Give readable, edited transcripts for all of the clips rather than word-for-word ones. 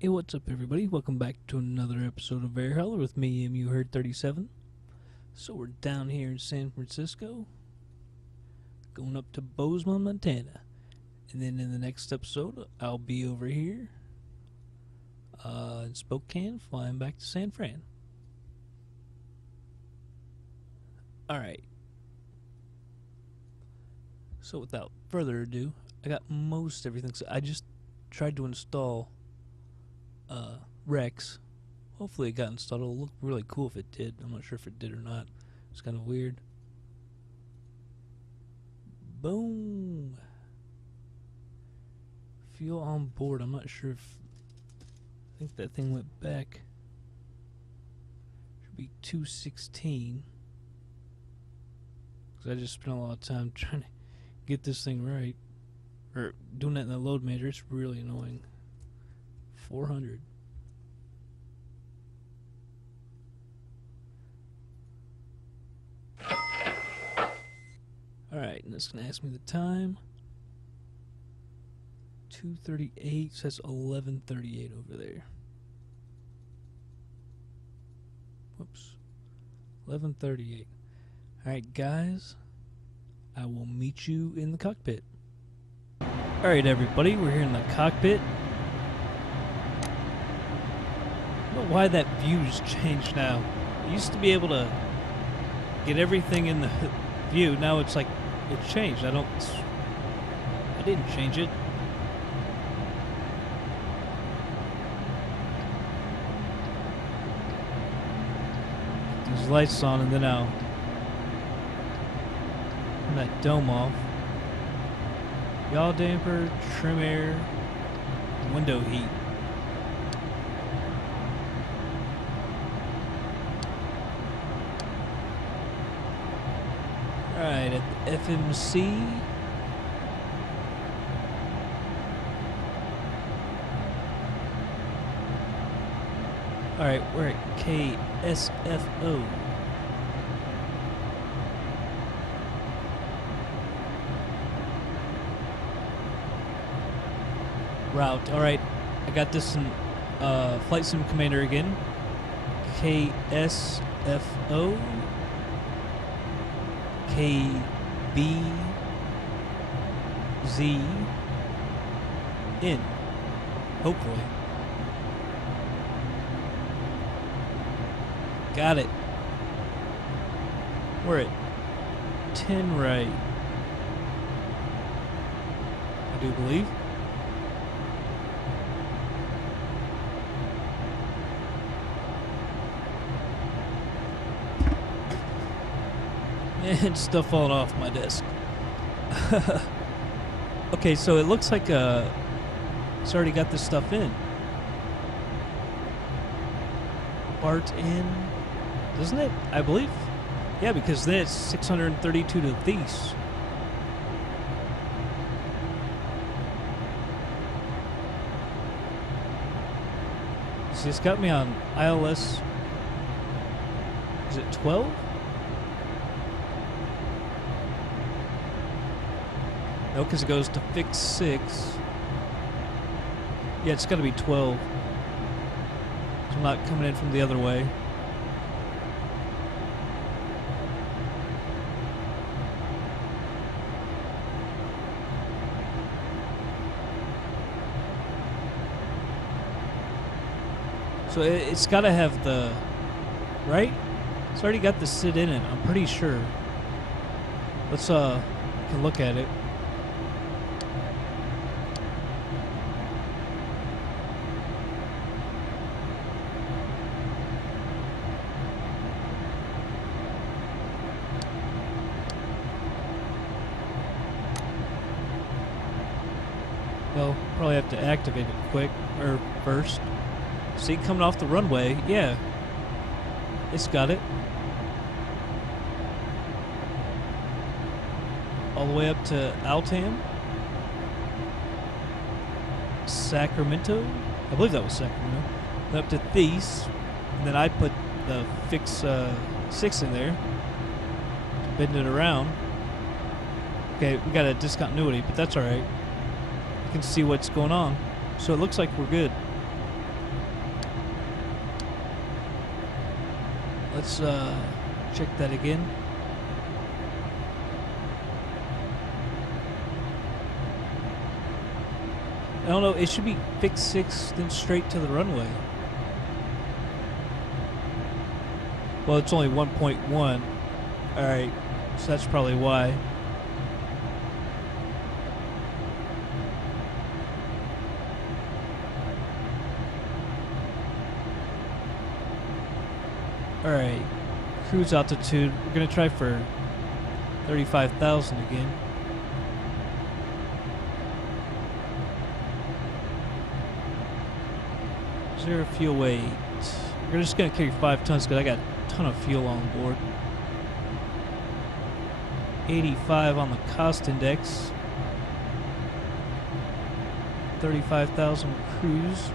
Hey, what's up, everybody? Welcome back to another episode of Air Hauler with me, You Heard 37. So we're down here in San Francisco, going up to Bozeman, Montana, and then in the next episode, I'll be over here in Spokane, flying back to San Fran. Alright. So without further ado, I got most everything. So I just tried to install Rex. Hopefully it got installed. It'll look really cool if it did. I'm not sure if it did or not. It's kind of weird. Boom. Fuel on board. I'm not sure if... I think that thing went back. Should be 216. Because I just spent a lot of time trying to get this thing right. Or doing that in the load manager. It's really annoying. 400. Alright, and it's going to ask me the time. 2:38, says 11:38 over there. Whoops. 11:38. Alright, guys. I will meet you in the cockpit. Alright, everybody, we're here in the cockpit. I don't know why that view has changed now. I used to be able to get everything in the view. Now it's like it's changed. I didn't change it. Get these lights on and then I'll turn that dome off. Yaw damper, trim air, window heat. Alright, at the FMC. Alright, we're at KSFO. Route. Alright, I got this in Flight Sim Commander again. KSFO. KBZN. Hopefully. Got it. We're at 10 right. I do believe. And stuff falling off my desk. Okay, so it looks like it's already got this stuff in. Bart in, doesn't it? I believe. Yeah, because then it's 632 to Thies. See, it's got me on ILS. Is it 12? No, because it goes to fix 6. Yeah, it's got to be 12. So I'm not coming in from the other way. So it's got to have the... Right? It's already got the SID in it, I'm pretty sure. Let's can look at it. Well, probably have to activate it quick, or first. See, coming off the runway, yeah. It's got it. All the way up to Altam. Sacramento. I believe that was Sacramento. Then up to Thies. And then I put the fix 6 in there. Bend it around. Okay, we got a discontinuity, but that's alright. You can see what's going on. So it looks like we're good. Let's check that again. I don't know, it should be FSX, then straight to the runway. Well, it's only 1.1. Alright, so that's probably why. Alright, cruise altitude. We're going to try for 35,000 again. Zero fuel weight. We're just going to carry 5 tons because I got a ton of fuel on board. 85 on the cost index. 35,000 cruise.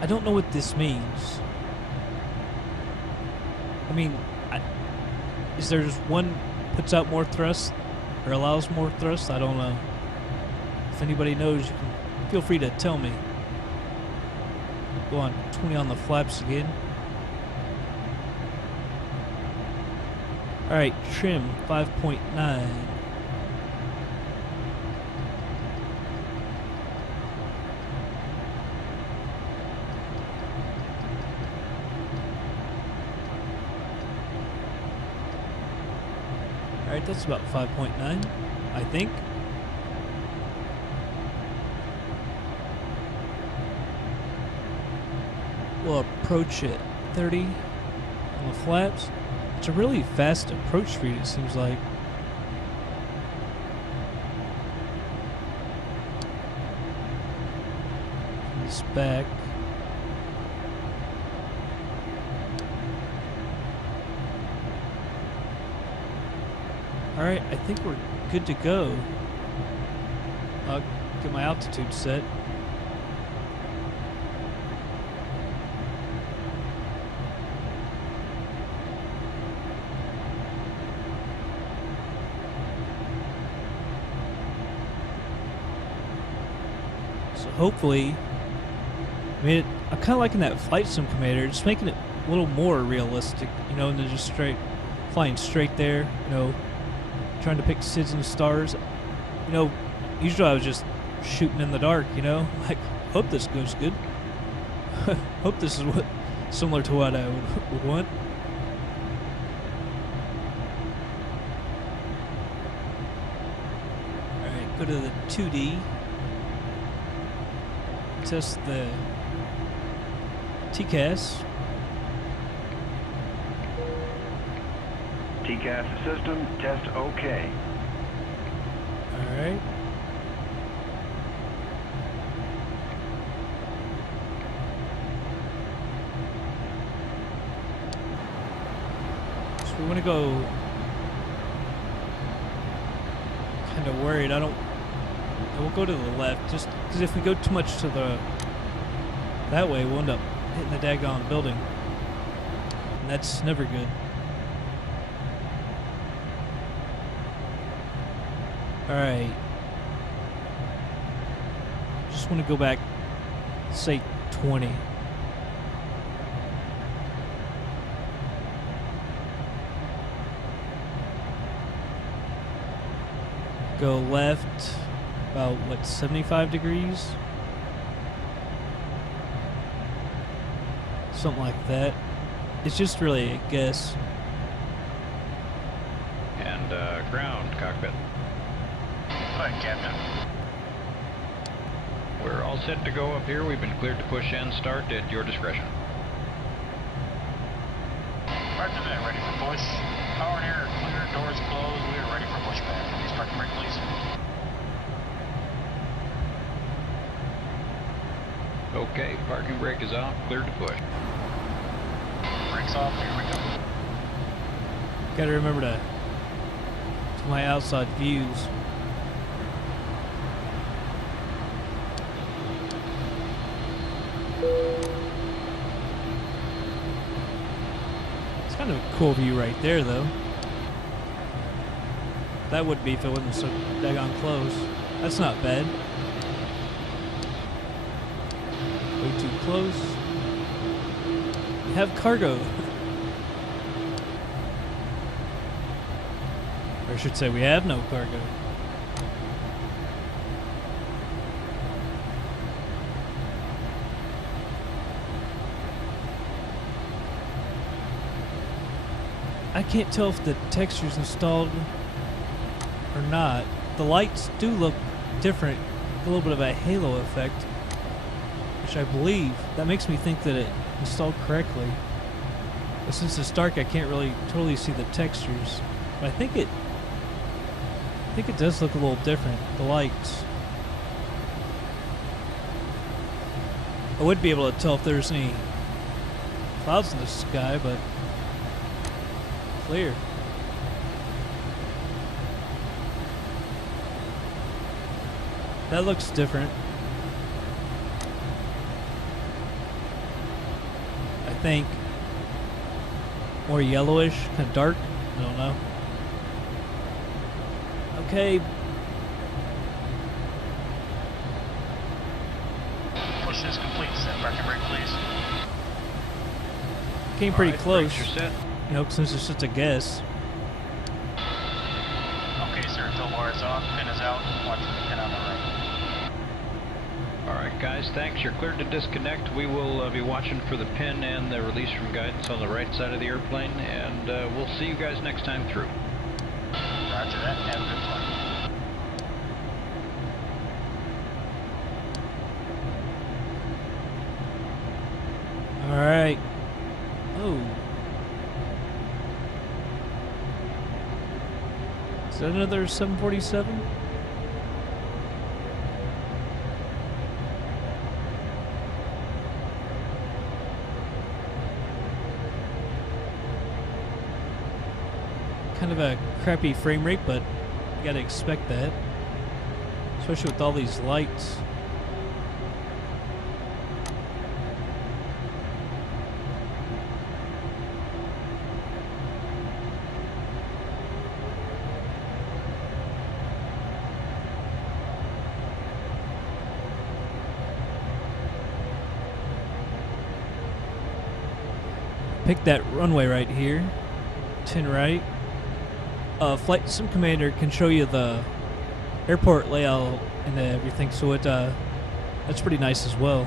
I don't know what this means. I mean, is there just one puts out more thrust or allows more thrust? I don't know. If anybody knows, you can feel free to tell me. Go on 20 on the flaps again. Alright, trim 5.9. Alright, that's about 5.9, I think. We'll approach it 30 on the flaps. It's a really fast approach speed, it seems like. This back. Alright, I think we're good to go. I'll get my altitude set. So hopefully, I mean, I'm kind of liking that flight sim commander, just making it a little more realistic, you know, than just flying straight there, you know, trying to pick SIDS and stars. You know, usually I was just shooting in the dark, you know, like, hope this goes good. Hope this is similar to what I would want. Alright, go to the 2D. Test the TCAS. TCAS system test OK. Alright. So we want to go. Kind of worried. We'll go to the left just because if we go too much to that way, we'll end up hitting the daggone building. And that's never good. Alright. Just want to go back, say 20. Go left about, what, 75 degrees? Something like that. It's just really a guess. And ground, cockpit. Hi, Captain. We're all set to go up here. We've been cleared to push and start at your discretion. Roger that, ready for push. Power and air clear, doors closed. We are ready for pushback. Please park and brake, please. Okay, parking brake is out, cleared to push. Brakes off, here we go. Gotta remember to my outside views. It's kind of a cool view right there, though. That would be if it wasn't so daggone close. That's not bad. Way too close. We have cargo. Or I should say we have no cargo. I can't tell if the texture's installed or not. The lights do look different, a little bit of a halo effect, which I believe that makes me think that it installed correctly. But since it's dark, I can't really totally see the textures. But I think it does look a little different. The lights. I would be able to tell if there's any clouds in the sky, but clear. That looks different. I think more yellowish, kind of dark. I don't know. Okay. Push is complete. Set parking brake, please. Came pretty close. Brakes are set. You know, since it's just a guess. Okay, sir. Tow bar is off. Pin is out. Watch for the pin on the right. Alright guys, thanks. You're cleared to disconnect. We will be watching for the pin and the release from guidance on the right side of the airplane, and we'll see you guys next time through. Roger that. Have a good flight. Alright. Oh. Is that another 747? Kind of a crappy frame rate, but you gotta expect that. Especially with all these lights. Pick that runway right here. 10 right. Flight Sim Commander can show you the airport layout and everything, so it that's pretty nice as well.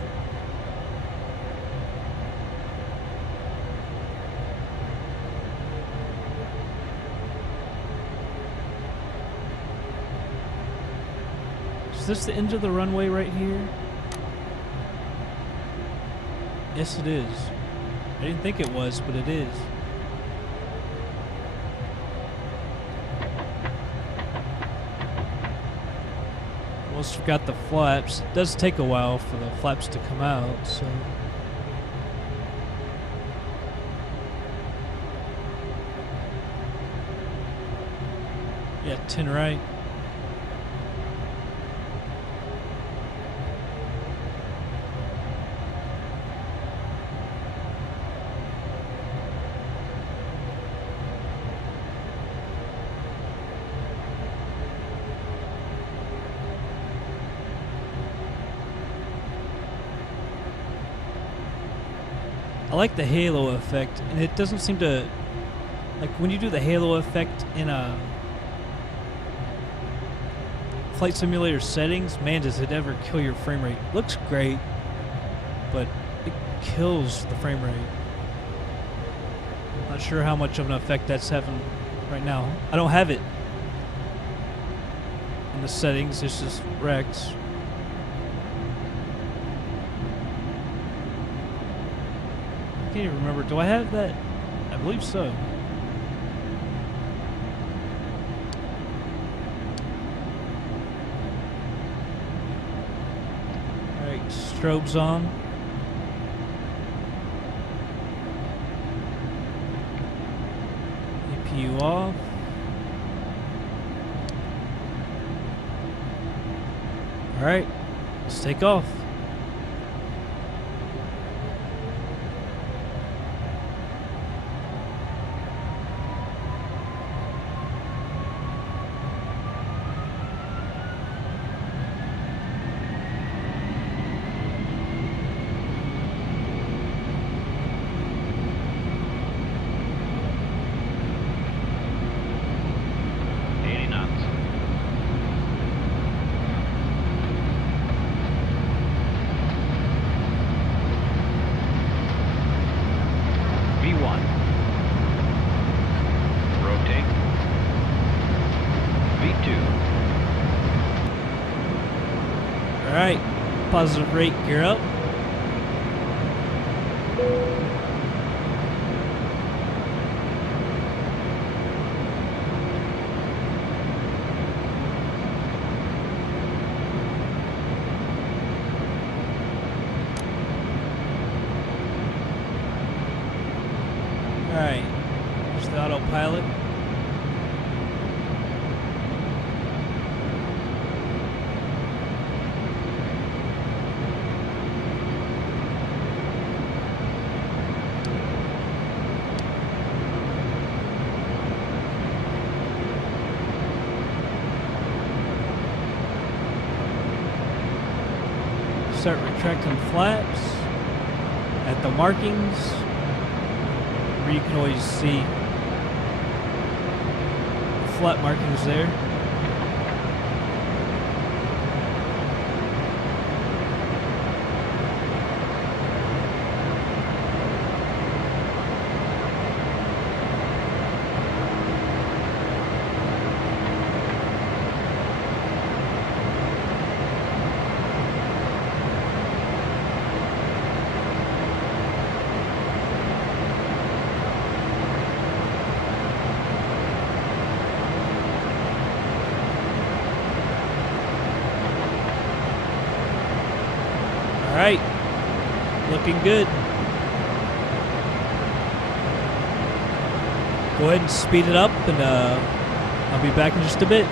Is this the end of the runway right here? Yes, it is. I didn't think it was, but it is. Almost forgot the flaps. It does take a while for the flaps to come out, so. Yeah, 10 right. I like the halo effect, and it doesn't seem to, like when you do the halo effect in a flight simulator settings, man, does it ever kill your frame rate. Looks great, but it kills the frame rate. Not sure how much of an effect that's having right now. I don't have it in the settings, it's just Rex. I can't even remember. Do I have that? I believe so. Alright, strobes on. APU off. Alright, let's take off. Alright, positive rate, gear up. Alright, here's the autopilot. Start retracting flaps at the markings where you can always see the flap markings there. Alright, looking good. Go ahead and speed it up, and I'll be back in just a bit.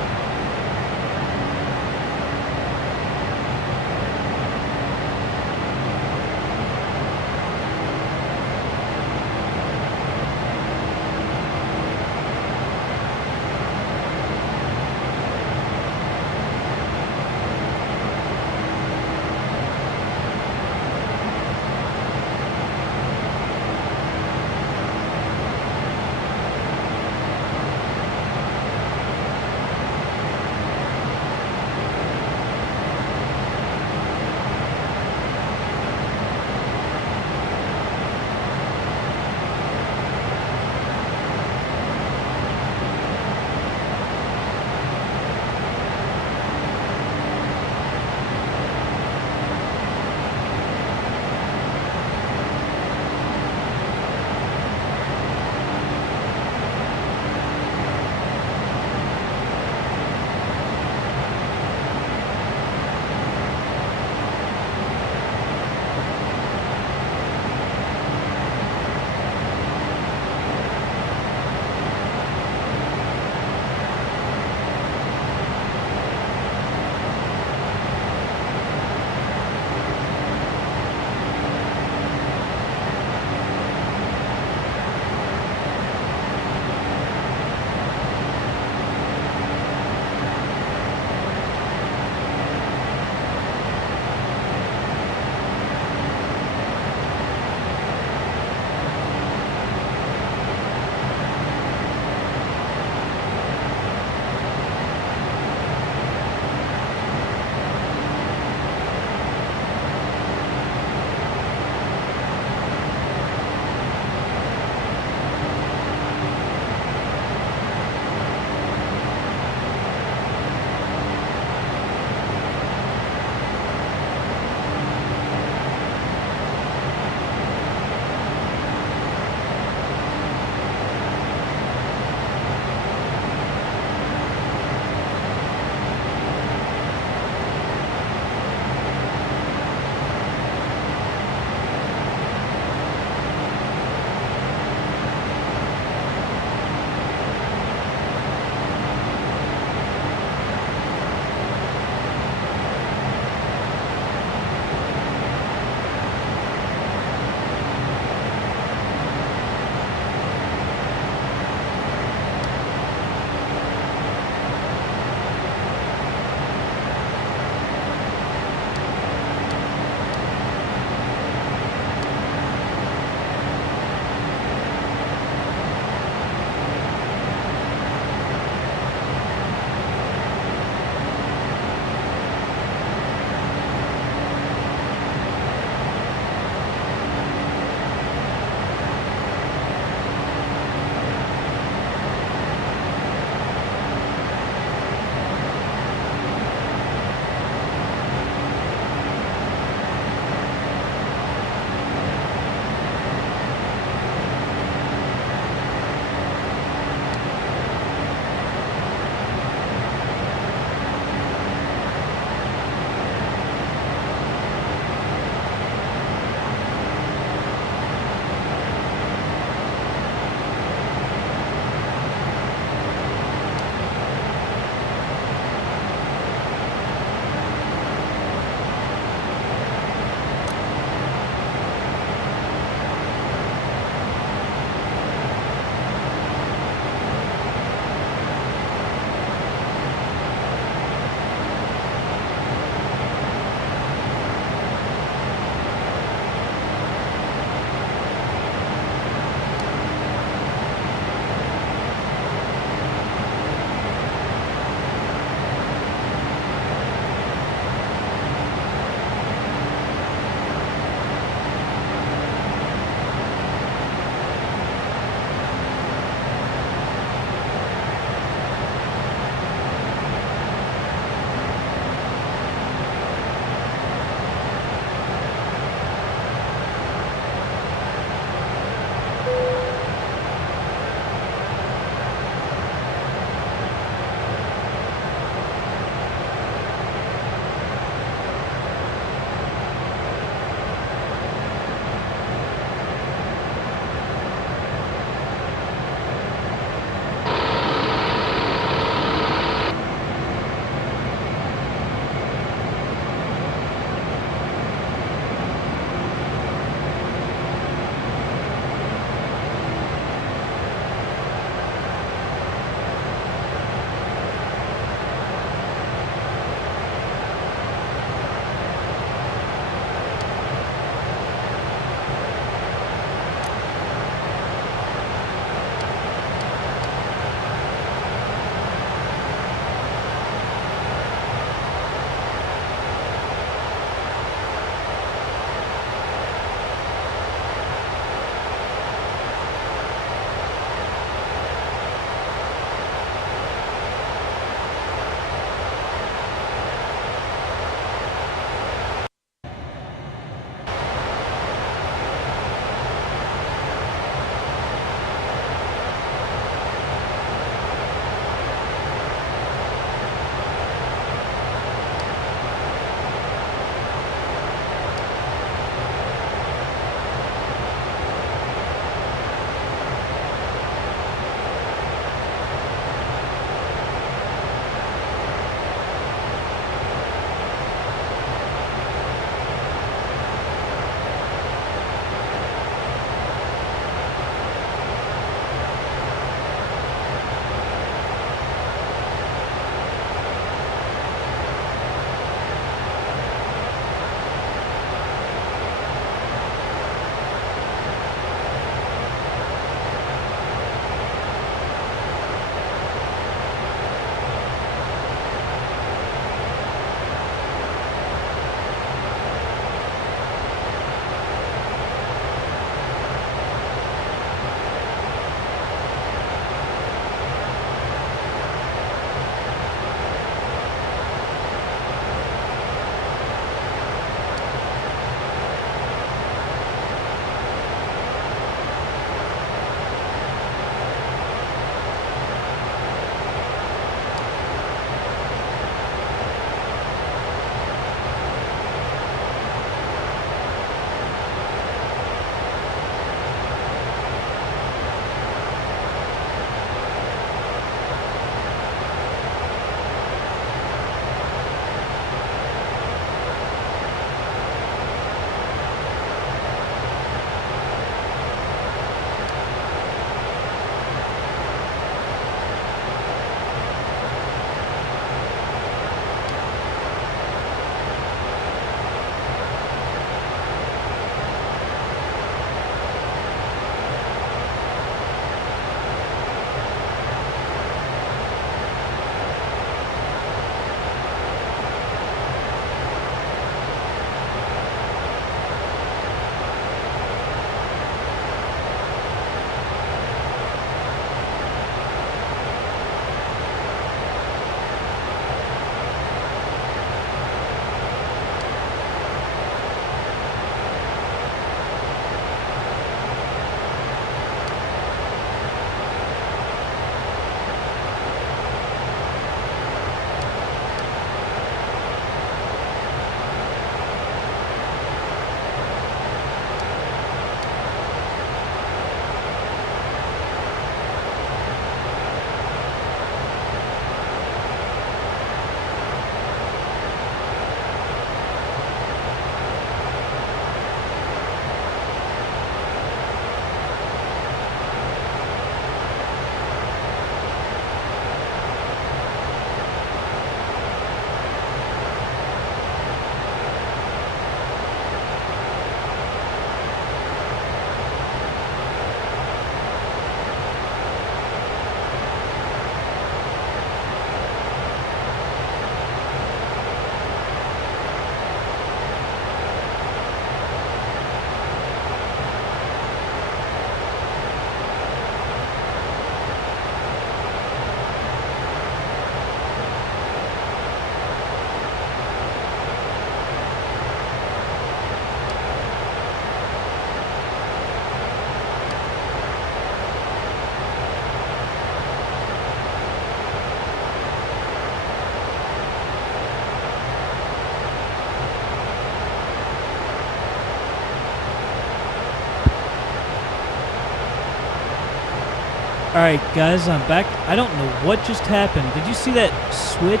Alright, guys, I'm back. I don't know what just happened. Did you see that switch?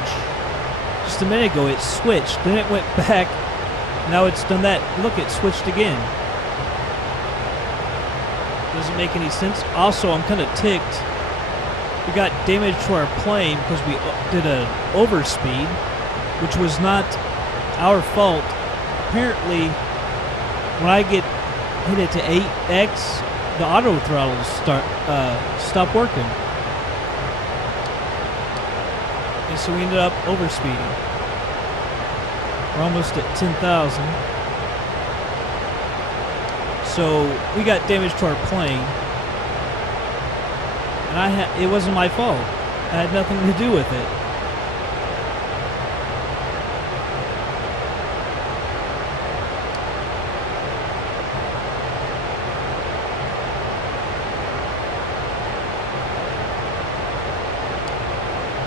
Just a minute ago, it switched. Then it went back. Now it's done that. Look, it switched again. Doesn't make any sense. Also, I'm kind of ticked. We got damage to our plane because we did an overspeed, which was not our fault. Apparently, when I get hit it to 8x, the auto throttles stop working. And so we ended up overspeeding. We're almost at 10,000. So we got damage to our plane. And it wasn't my fault. I had nothing to do with it.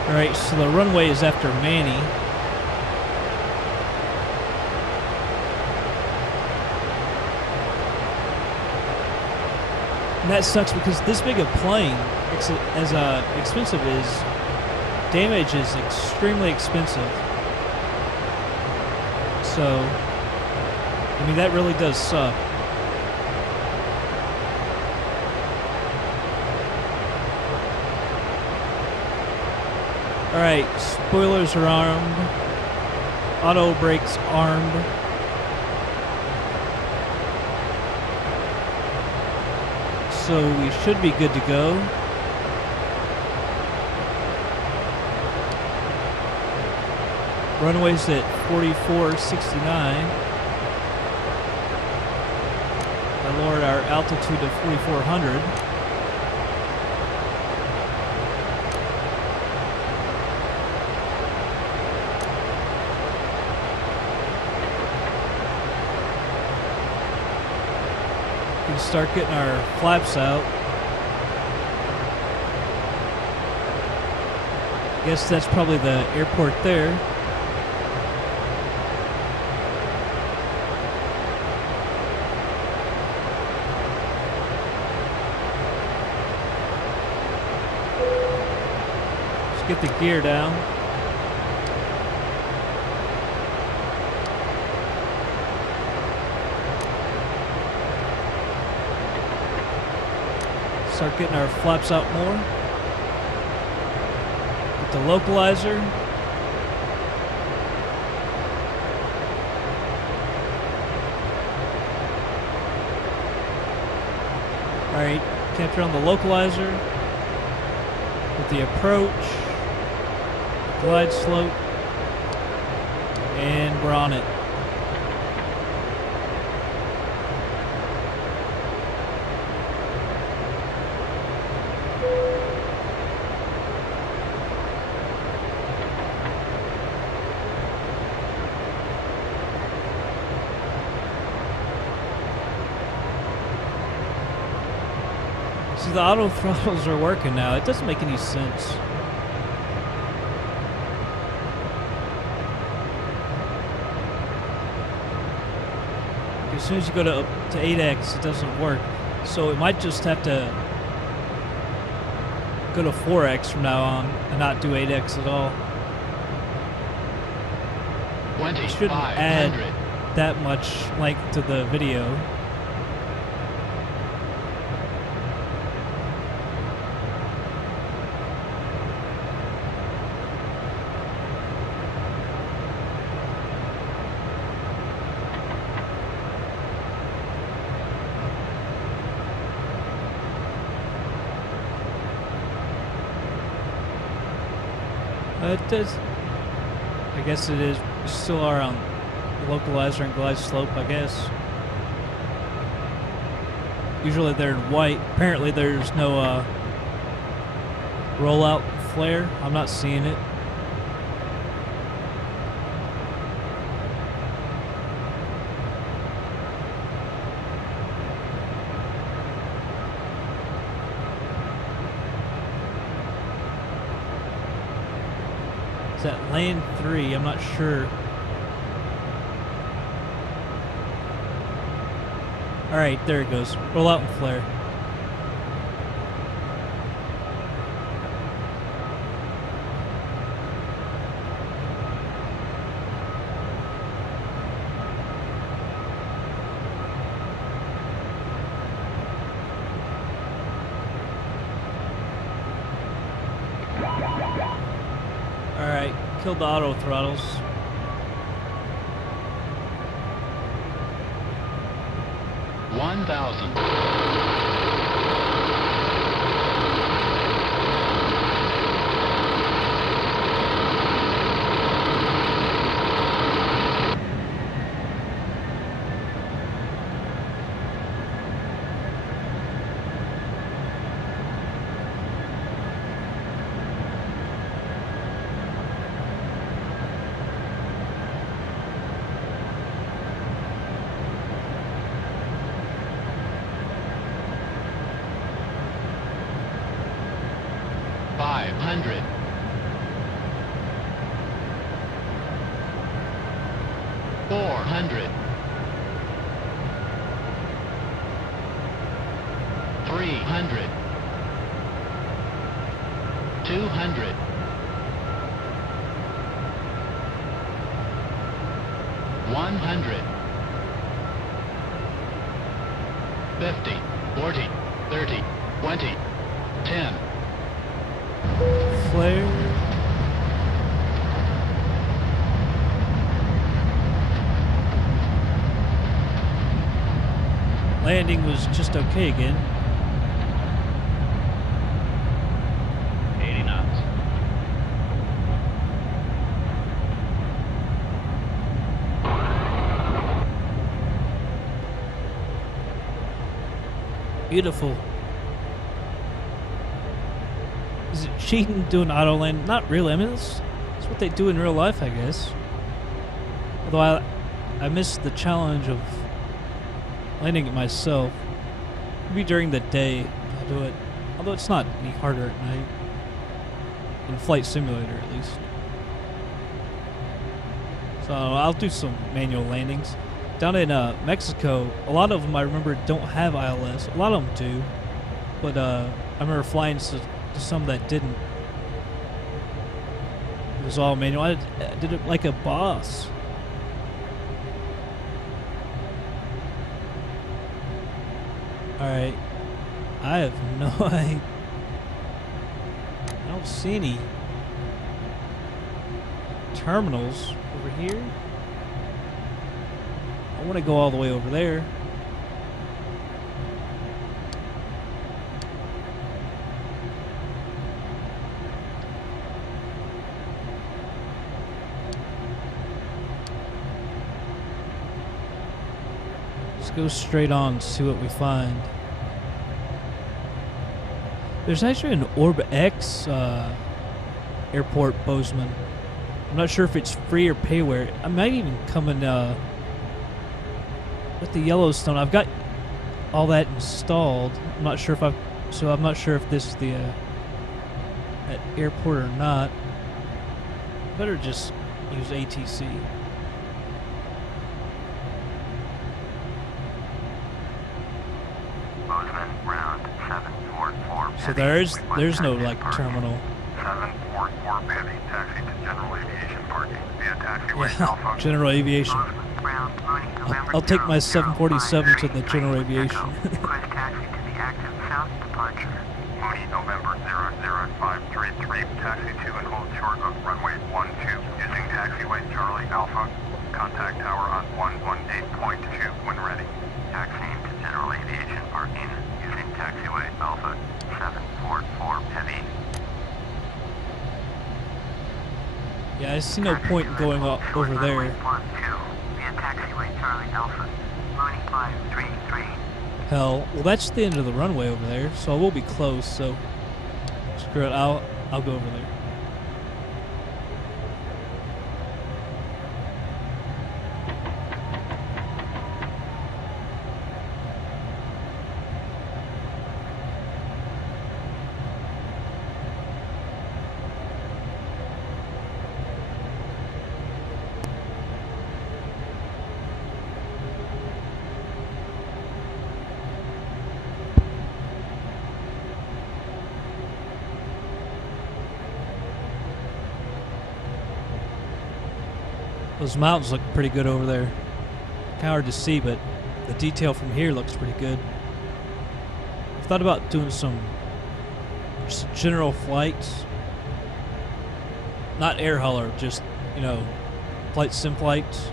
Alright, so the runway is after Manny. And that sucks because this big a plane, as expensive as damage is extremely expensive. So, I mean, that really does suck. Alright, spoilers are armed. Auto brakes armed. So we should be good to go. Runway's at 4469. I lowered our altitude to 4400. Start getting our flaps out. Guess that's probably the airport there. Let's get the gear down. Start getting our flaps out more. Get the localizer. Alright, capture on the localizer. With the approach. Glide slope. And we're on it. See, the auto throttles are working now. It doesn't make any sense. As soon as you go to 8x, it doesn't work. So it might just have to go to 4x from now on and not do 8x at all. It shouldn't add that much length to the video. It does. I guess it is. We still are on localizer and glide slope, I guess. Usually they're in white. Apparently there's no rollout flare. I'm not seeing it. At lane 3, I'm not sure. Alright, there it goes. Roll out and flare. Alright, killed the auto throttles. Flare. Landing was just okay again. 80 knots. Beautiful. Is it cheating doing auto land? Not really. I mean, that's what they do in real life, I guess. Although I missed the challenge of landing it myself. Maybe during the day I'll do it. Although it's not any harder at night. In Flight Simulator, at least. So I'll do some manual landings. Down in Mexico, a lot of them I remember don't have ILS. A lot of them do. But I remember flying to some that didn't. It was all manual. I did it like a boss. Alright. I have no idea. I don't see any terminals over here. I want to go all the way over there. Let's go straight on and see what we find. There's actually an OrbX airport, Bozeman. I'm not sure if it's free or payware. I might even come in with the Yellowstone. I've got all that installed. I'm not sure if I'm not sure if this is the at airport or not. Better just use ATC. Bozeman, round 744. So there's no like terminal. 744 heavy, taxi to general aviation parking via taxiway Alpha. Yeah, general aviation. I'll take my 747 to the general aviation. Request taxi to the active south departure. Mooney, November 00533, taxi to and hold short of runway 12 using taxiway Charlie Alpha. Contact tower on 118.2 when ready. Taxiing to general aviation parking using taxiway Alpha 744 heavy. Yeah, I see no point in going over there. Hell, well that's the end of the runway over there, so I will be close, so screw it, I'll go over there. Those mountains look pretty good over there. Kind of hard to see, but the detail from here looks pretty good. I've thought about doing some just general flights not air hauler, just, you know, sim flights,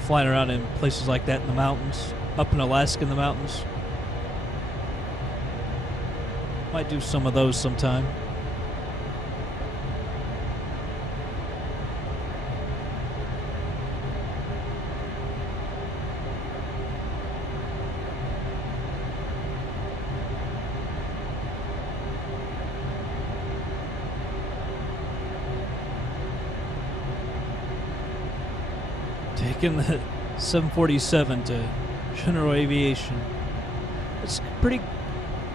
flying around in places like that in the mountains, up in Alaska in the mountains. Might do some of those sometime. Taking the 747 to General Aviation. It's pretty,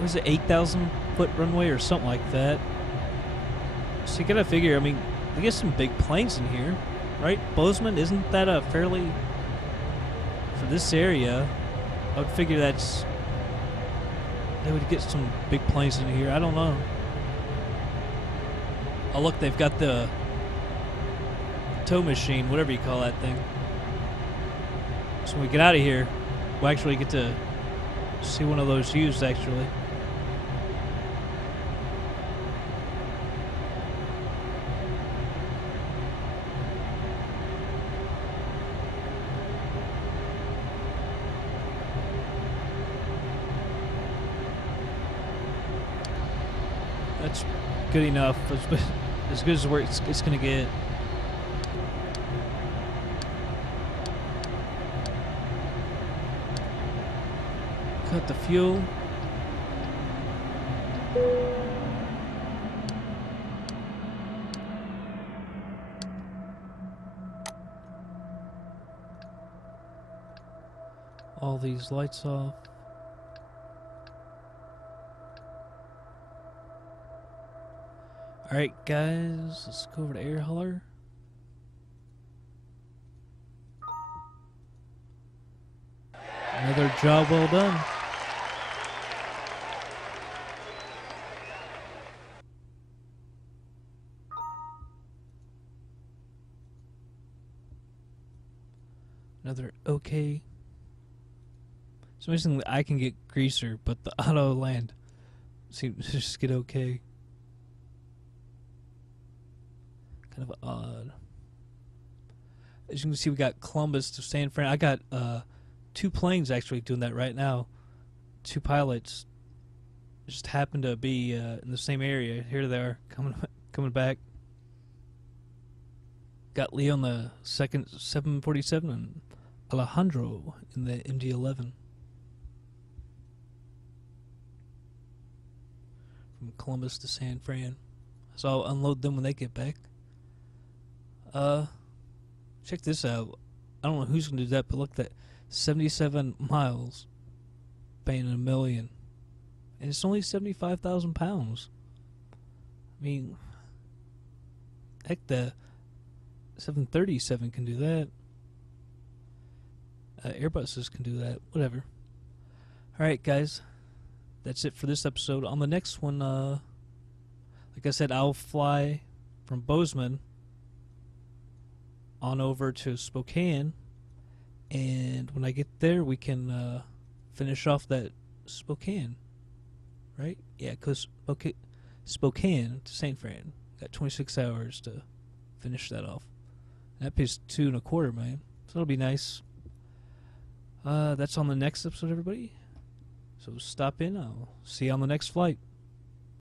was it 8,000 foot runway or something like that? So you gotta figure, I mean, they get some big planes in here, right? Bozeman, isn't that a fairly, for this area, I would figure that's, they would get some big planes in here. I don't know. Oh look, they've got the tow machine, whatever you call that thing. So when we get out of here, we'll actually get to see one of those used, actually. That's good enough. As good as it's going to get. Cut the fuel. All these lights off. Alright guys, let's go over to air hauler. Another job well done. Another okay. It's amazing that I can get greaser, but the auto land seems to just get okay. Kind of odd. As you can see, we got Columbus to San Fran. I got 2 planes actually doing that right now. 2 pilots just happen to be in the same area. Here they are coming back. Got Leo on the second 747 and Alejandro in the MD-11. From Columbus to San Fran. So I'll unload them when they get back. Check this out. I don't know who's gonna do that, but look at that. 77 miles, paying $1 million. And it's only 75,000 pounds. I mean, heck, the 737 can do that. Airbuses can do that. Whatever. Alright, guys. That's it for this episode. On the next one, like I said, I'll fly from Bozeman on over to Spokane. And when I get there, we can finish off that Spokane. Right? Yeah, because Spokane to St. Fran. Got 26 hours to finish that off. And that pays $2.25 million. So that'll be nice. That's on the next episode, everybody. So stop in. I'll see you on the next flight.